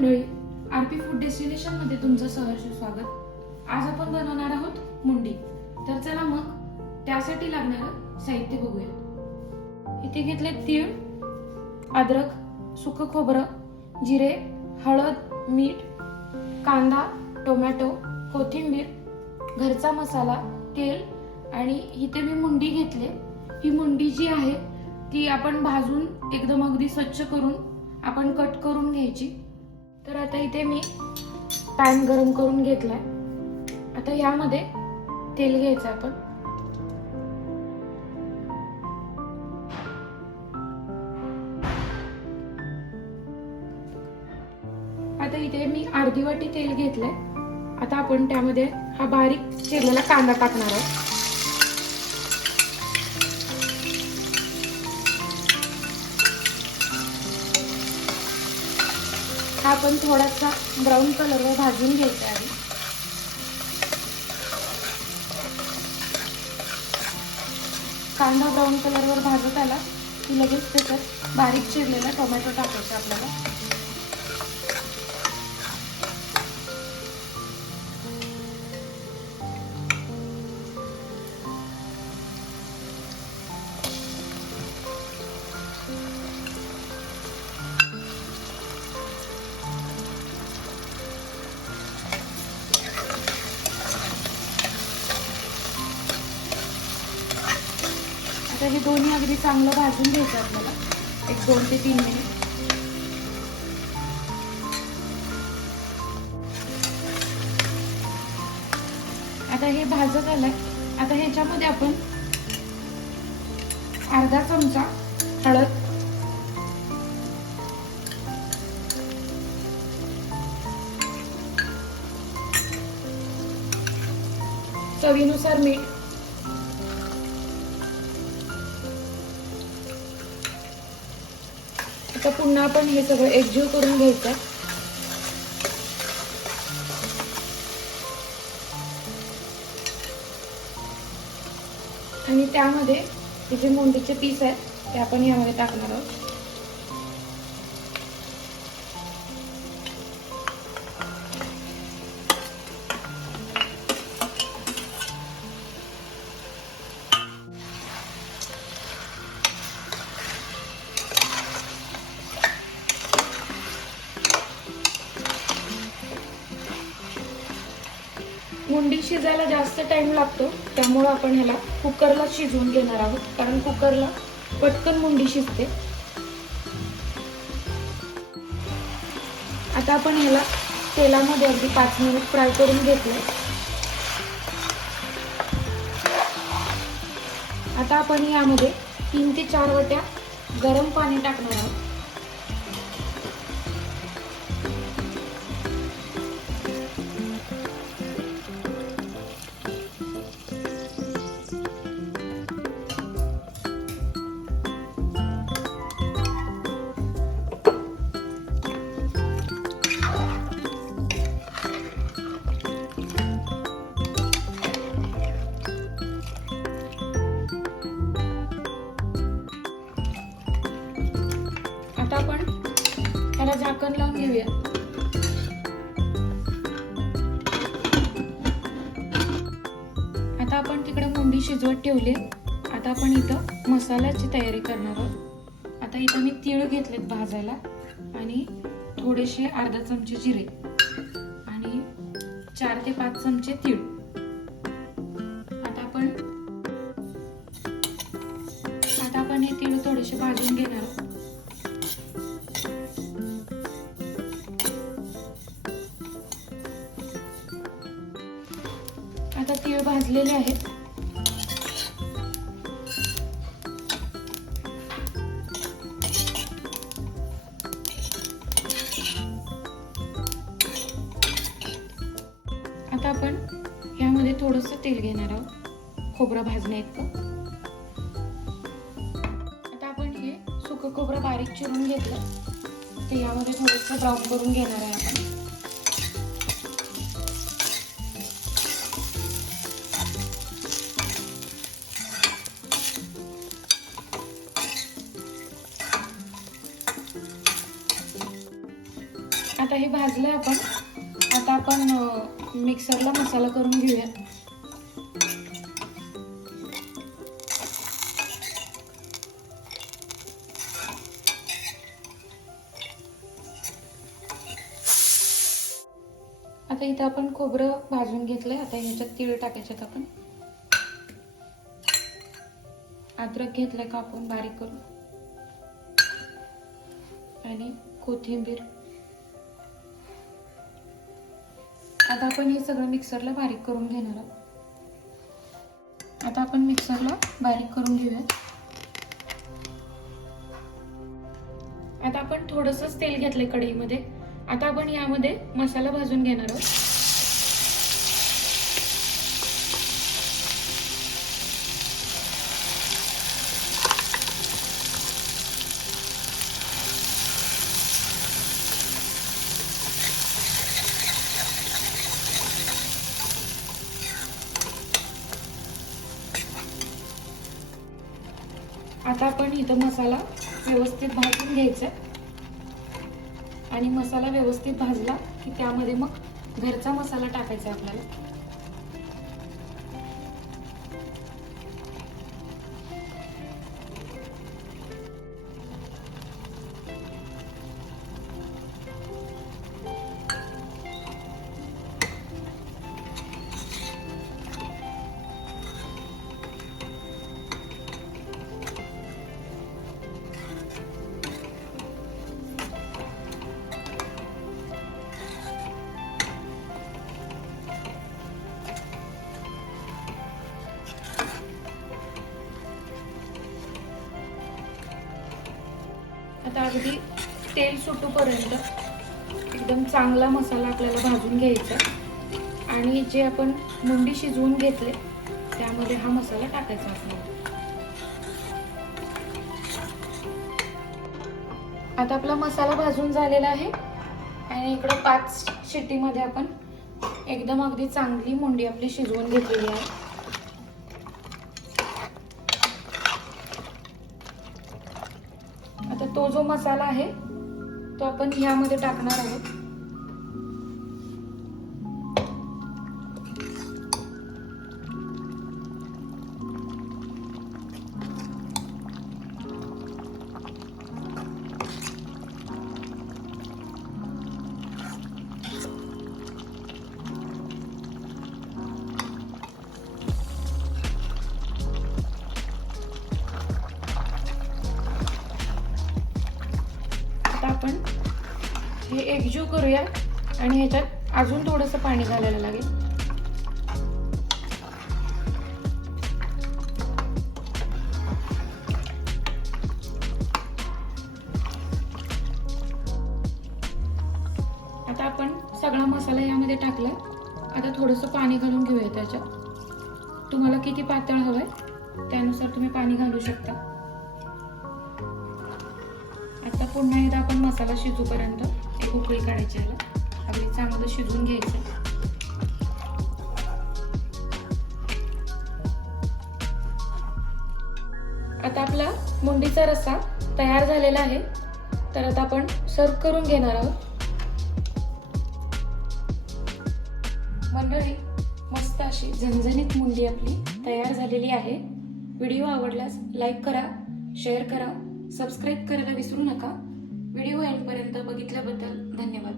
मंडळी, RP food destination मध्ये तुमचं सहर्ष स्वागत। आज आपण बनवणार आहोत मुंडी। तर चला मग त्यासाठी लागणारं साहित्य बघूया। इथे घेतले तीळ, अद्रक, सुकं खोबरं, जिरे, हळद, मीठ, कांदा, टोमॅटो, कोथिंबीर, घरचा मसाला, तेल आणि इथे मी मुंडी घेतले। ही मुंडी जी आहे ती आपण भाजून एकदम अगदी स्वच्छ करून आपण कट करून घ्यायची। तर आता इथे मी पॅन गरम करून घेतलाय। आता यामध्ये तेल घ्यायचं आपण। आता इथे मी अर्धी वाटी तेल घेतलंय। आता आपण त्यामध्ये हा बारीक चिरलेला कांदा टाकणार आहोत। हा आपण थोडासा ब्राऊन कलरवर भाजून घ्यायचा आहे। कांदा ब्राऊन कलरवर भाजत आला की लगेच त्याच्यात बारीक चिरलेला टोमॅटो टाकायचा आपल्याला। आता हे दोन्ही अगदी चांगलं भाजून घ्यायचं आपल्याला, एक 2 ते 3 मिनिट। आता हे भाजत आलंय। आता ह्याच्यामध्ये आपण अर्धा चमचा हळद, चवीनुसार मीठ, आता पुन्हा आपण हे सगळं एकजीव करून घ्यायचं। आणि त्यामध्ये हे जे मुंडीचे पीस आहेत ते आपण यामध्ये टाकणार आहोत। मुंडी शिजायला जास्त टाइम लागतो, त्यामुळे आपण ह्याला कुकरला शिजवून घेणार आहोत, कारण कुकरला पटकन मुंडी शिजते। आता आपण ह्याला तेलामध्ये अगदी 5 मिनिट फ्राय करून घेतले। आता आपण यामध्ये 3 ते 4 वाट्या गरम पाणी टाकणार आहोत। आता आपण त्याला झाकण लावून घेऊया। आता आपण तिकडे मुंडी शिजवत ठेवली। आता आपण इथं मसाल्याची तयारी करणार आहोत। आता इथं मी तीळ घेतलेत भाजायला आणि थोडेसे अर्धा चमचे जिरे आणि 4 ते 5 चमचे तीळ। आता आपण हे तीळ थोडेसे भाजून घेणार आहोत। आता तीळ भाजलेले आहेत। आता आपण यामध्ये थोडंसं तेल घेणार आहोत, खोबरं भाजण्या इतकं। आता आपण हे सुकं खोबरं बारीक चिरून घेतलं ते यामध्ये थोडंसं ब्राऊन करून घेणार आहे आपण। आता हे भाजलं आपण. आता आपण मिक्सरला मसाला करून घेऊया. आता इथं आपण खोबरं भाजून घेतलंय. आता ह्याच्यात तीळ टाकायच्यात आपण. अद्रक घेतलंय कापून बारीक करून आणि कोथिंबीर. आता आपण हे सगळं मिक्सरला बारीक करून घेणार आहोत. आता आपण मिक्सरला बारीक करून घेऊया. आता आपण थोडंसं तेल घेतलंय कढईमध्ये. आता आपण यामध्ये मसाला भाजून घेणार आहोत. आता आपण इथं मसाला व्यवस्थित भाजून घ्यायचा आणि मसाला व्यवस्थित भाजला की त्यामध्ये मग घरचा मसाला टाकायचा आपल्याला. आता अगदी तेल सुटूपर्यंत एकदम चांगला मसाला आपल्याला भाजून घ्यायचा आणि जे आपण मुंडी शिजवून घेतले त्यामध्ये हा मसाला टाकायचा आपल्याला. आता आपला मसाला भाजून झालेला आहे आणि इकडे 5 शिट्टीमध्ये आपण एकदम अगदी चांगली मुंडी आपली शिजवून घेतलेली आहे. आता तो जो मसाला आहे तो आपण ह्यामध्ये टाकणार आहोत. आपण हे एकजीव करूया आणि ह्याच्यात अजून थोडंसं पाणी घालायला लागेल. आता आपण सगळा मसाला यामध्ये टाकला. आता थोडंसं पाणी घालून घेऊया त्याच्यात. तुम्हाला किती पातळ हवंय त्यानुसार तुम्ही पाणी घालू शकता. आता पुन्हा एकदा आपण मसाला शिजूपर्यंत एक उकळी काढायची आहे. अगदी चांगलं शिजवून घ्यायचं. आता आपला मुंडीचा रस्सा तयार झालेला आहे. तर आता आपण सर्व करून घेणार आहोत. मंडळी, मस्त अशी झणझणीत मुंडी आपली तयार झालेली आहे. व्हिडिओ आवडल्यास लाईक करा, शेअर करा, सबस्क्राईब करायला विसरू नका. व्हिडिओ एंडपर्यंत बघितल्याबद्दल धन्यवाद.